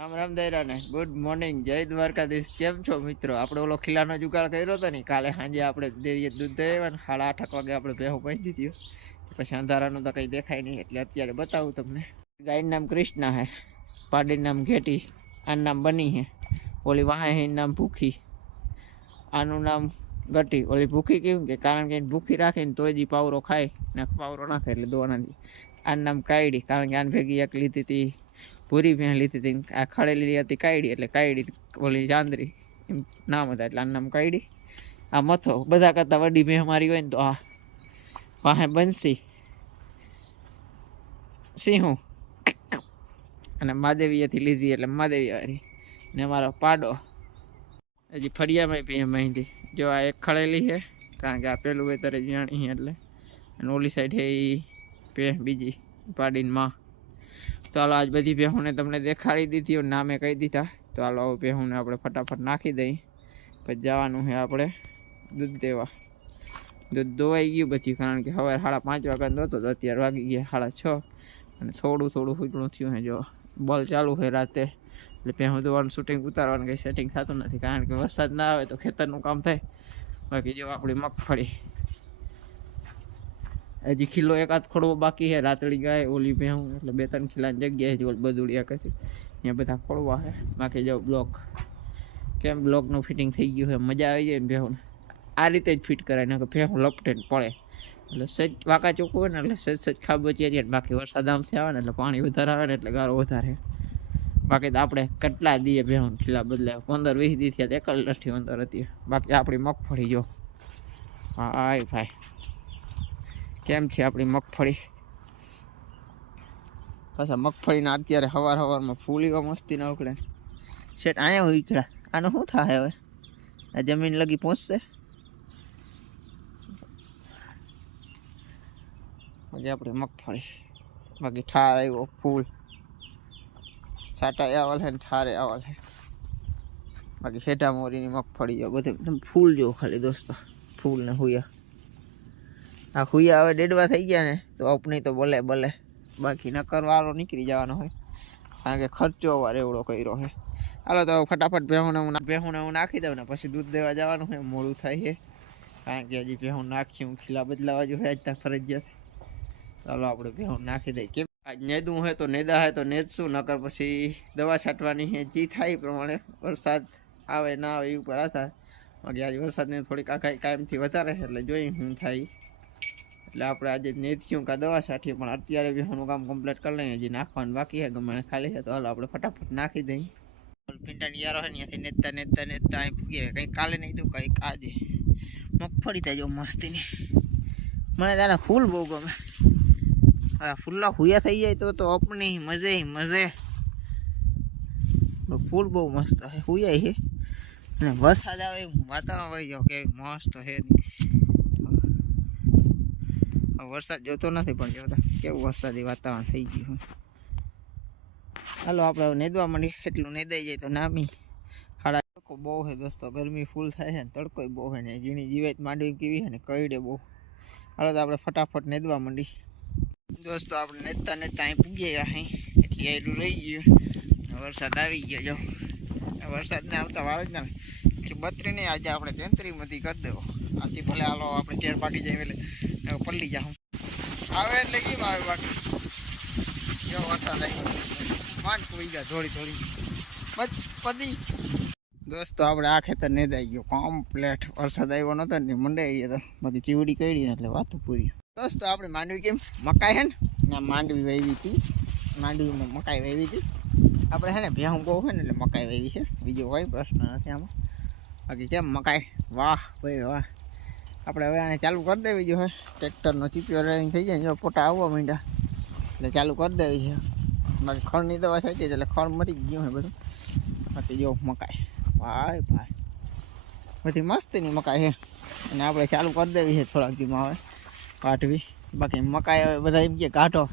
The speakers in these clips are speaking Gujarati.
રામ રામ દૈરા ને ગુડ મોર્નિંગ, જય દ્વારકાધીશ। કેમ છો મિત્રો? આપણે ઓલો ખીલાનો જુગાડ કર્યો હતો ને કાલે સાંજે, આપણે ડેરીએ દૂધ દઈ આવ્યા ને 8:30 વાગે આપણે ભેહું બાંધી દીધી। પછી અંધારાનું તો કંઈ દેખાય નહીં એટલે અત્યારે બતાવું તમને। ગાયનું નામ કૃષ્ણા હે, પાડીનું નામ ઘેટી, આનું નામ બની હે, ઓલી વાહેનું નામ ભૂખી, આનું નામ ગટી। ઓલી ભૂખી કેવું કે કારણ કે ભૂખી રાખીને તોય જ પાવરો ખાય ને, પાવરો નાખે એટલે દોવાના। આનું નામ કાયડી, કારણ કે આને ભેગી એક લીધી હતી પૂરી ભેં લીધી હતી, આ ખડેલી હતી કાયડી, એટલે કાયડી ઓલી ચાંદરી એમ નામ હતા એટલે આનું નામ કાયડી। આ મથો બધા કરતાં વડી ભેં મારી હોય ને તો આ વાહે બંસી સિંહું, અને માદેવીએથી લીધી એટલે માદેવી વાળી, ને મારો પાડો હજી ફળિયામાં ભેં બાંધી। જો આ એક ખડેલી છે કારણ કે આ પેલું વેતરે જાણી એટલે, અને ઓલી સાઈડ છે એ ભેં બીજી પાડીને માં। તો હાલો આજ બધી ભેહુંને તમને દેખાડી દીધી, નામે કહી દીધા। તો હાલો આવું ભેહુંને આપણે ફટાફટ નાખી દઈ, પછી જવાનું છે આપણે દૂધ દેવા। દૂધ દોવાઈ ગયું બધી, કારણ કે સવારે 5:30 વાગ્યાનો હતો તો અત્યારે વાગી ગયા 6:30, અને થોડું હુકડું થયું છે। જો બોલ ચાલુ છે રાતે, એટલે ભેહું દોવાનું શૂટિંગ ઉતારવાનું કંઈ સેટિંગ થતું નથી, કારણ કે વરસાદ ના આવે તો ખેતરનું કામ થાય। બાકી જો આપણી મગફળી હજી કિલો એકાદ ખોડવો બાકી છે, રાતળી ગાય ઓલી ભેહું એટલે 2-3 કિલાની જગ્યાએ જ બદુડિયા કશી અહીંયા બધા ખોડવા છે। બાકી જાઓ બ્લોક, કેમ બ્લોકનું ફિટિંગ થઈ ગયું છે, મજા આવી જાય ને ભેહું આ રીતે જ ફિટ કરાય, ને કે ભેહું લપટે ને પડે, એટલે સજ વાંકા ચોખ્ખું હોય ને એટલે સજ ખાબોચીએ જાય। બાકી વરસાદ આમથી આવે ને એટલે પાણી વધારે આવે ને એટલે ગારો વધારે। બાકી તો આપણે કેટલા દીએ ભેહું ખીલા બદલાય, 15-20 દી થયા, એક લઠ્ઠી અંદર હતી। બાકી આપણી મગફળી જો હા ભાઈ કેમ છે આપણી મગફળી? પાછા મગફળીના અત્યારે સવારમાં ફૂલ એવા મસ્તી ના ઉકળે શેઠ, અહીંયા ઉકળા। આનું શું થાય હવે? આ જમીન લગી પહોંચશે? બાકી આપણી મગફળી, બાકી ઠાર આવ્યો ફૂલ, છાંટા આવલ છે ને ઠારે આવલ છે। બાકી શેઠા મોરીની મગફળી જો બધું ફૂલ જો ખાલી દોસ્તો, ફૂલ ને હુયા। આ હુયા હવે ડેડવા થઈ ગયા ને તો આપણી તો ભલે ભલે, બાકી નકર વારો નીકળી જવાનો હોય, કારણ કે ખર્ચો વાર એવડો કર્યો છે। હાલો તો ફટાફટ ભેહુંને હું નાખી દઉં ને પછી દૂધ દેવા જવાનું છે। મોડું થાય છે કારણ કે હજી ભેહું નાખ્યું, ખીલા બદલાવા જો આજ તક ફરજિયાત। ચાલો આપણે ભેહું નાખી દઈએ, કેમ આજ નેદવું હોય તો નેદા હોય તો નેદશું, નકર પછી દવા છાંટવાની છે, જે થાય એ પ્રમાણે। વરસાદ આવે ના આવે એ ઉપર આધાર। બાકી આજે વરસાદની થોડીક આગાહી કાયમથી વધારે છે એટલે જોઈએ શું થાય, એટલે આપણે આજે નેદશું કાં દવા છાંટીએ, પણ અત્યારે ભેહુંનું કામ કમ્પ્લીટ કરી લઈએ, હજી નાખવાનું બાકી છે, ગમે ખાલી છે। તો હાલો આપણે ફટાફટ નાખી દઈએ। પિંડાની યારો છે ને ત્યાંથી નેદતા અહીં પૂગીએ, કંઈક કાલે નહીં તો કંઈક આજે મગફળી થાય જો મસ્તીની। મને તારા ફૂલ બહુ ગમે, ફૂલના હુયા થઈ જાય તો આપણી મજે ફૂલ બહુ મસ્ત છે, હુયા છે, અને વરસાદ આવે વાતાવરણ વળી જાવ કે મસ્ત છે। વરસાદ જોતો નથી પણ જોતા કેવું વરસાદી વાતાવરણ થઈ ગયું। હાલો આપણે નેદવા માંડીએ, એટલું નેદાઈ જાય તો નામી તડકો બહુ છે દોસ્તો, ગરમી ફૂલ થાય છે ને તડકો બહુ છે ને, ઝીણી જીવાત માંડવી કેવી છે ને કઈડે બહુ। હાલો તો આપણે ફટાફટ નેદવા માંડી દોસ્તો। આપણે નેદતા અહીં પૂગી ગયા અહીં, એટલી આયરું રહી ગયું, વરસાદ આવી ગયો। જો વરસાદને આવતા વાર જ ના કે 32 નહીં, આજે આપણે 33 મધી કરી દેવો આથી, ભલે હાલો આપણે ઘેર પાકી જાય એટલે પલ્લી જાઉં આવે એટલે કેમ આવે। બાકી જો વરસાદ આવી માંડ કોઈ ગયા થોડી પદી દોસ્તો, આપણે આ ખેતર નેદાઈ ગયો કમ્પ્લેટ, વરસાદ આવ્યો નતો ને મંડાઈ ગયો તો, બાકી ચીવડી કરી ને એટલે વાતો પૂરી દોસ્તો। આપણે માંડવી કેમ મકાઈ છે ને માંડવી વાવી હતી, માંડવીમાં મકાઈ વાવી હતી આપણે છે ને, ભેહું બહુ છે ને એટલે મકાઈ વાવી છે, બીજો કોઈ પ્રશ્ન નથી આમાં। બાકી કેમ મકાઈ વાહ ભાઈ વાહ। આપણે હવે આને ચાલુ કરી દેવી જોઈએ, ટ્રેક્ટરનો ચીપિયો રનિંગ થઈ જાય, જો પોટા આવવા માંડ્યા એટલે ચાલુ કરી દેવી છે। બાકી ખળની દવા થઈ એટલે ખળ મરી ગયું છે બધું। બાકી જો મકાઈ ભાઈ બધી મસ્તીની મકાઈ છે, અને આપણે ચાલુ કરી દેવી છે થોડાક દીમાં હવે કાઢવી। બાકી મકાઈ હવે બધા એમ કે કાઢો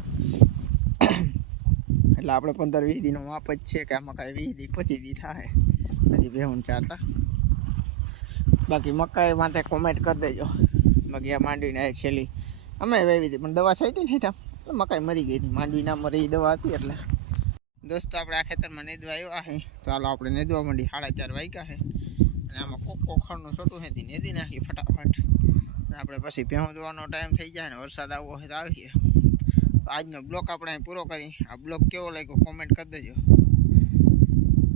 એટલે આપણે 15-20 દીનો માપ જ છે કે આ મકાઈ 20 દી 25 દી થાય હજી ભેહું ચારતા। બાકી મકાઈ માટે કોમેન્ટ કરી દેજો। બાકી આ માંડવીને છેલ્લી અમે વાવી હતી પણ દવા છાંટી ને હેઠા મકાઈ મરી ગઈ હતી, માંડવી ના મરી દવા હતી એટલે દોસ્તો આપણે આ ખેતરમાં નેદવા આવ્યા છે, તો હાલો આપણે નેદવા માંડી. 4:30 વાગ્યા છે અને આમાં કોક ખડનું છોટું છે નેદી નાખીએ ફટાફટ. અને આપણે પછી ભેહું દોવાનો ટાઈમ થઈ જાય ને વરસાદ આવવો હોય તો આવીએ. તો આજનો બ્લોગ આપણે અહીં પૂરો કરી. આ બ્લોગ કેવો લાગ્યો કોમેન્ટ કરી દેજો,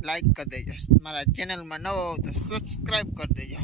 લાઈક કરી દેજો. મારા ચેનલમાં નવો હો તો સબસ્ક્રાઈબ કરી દેજો.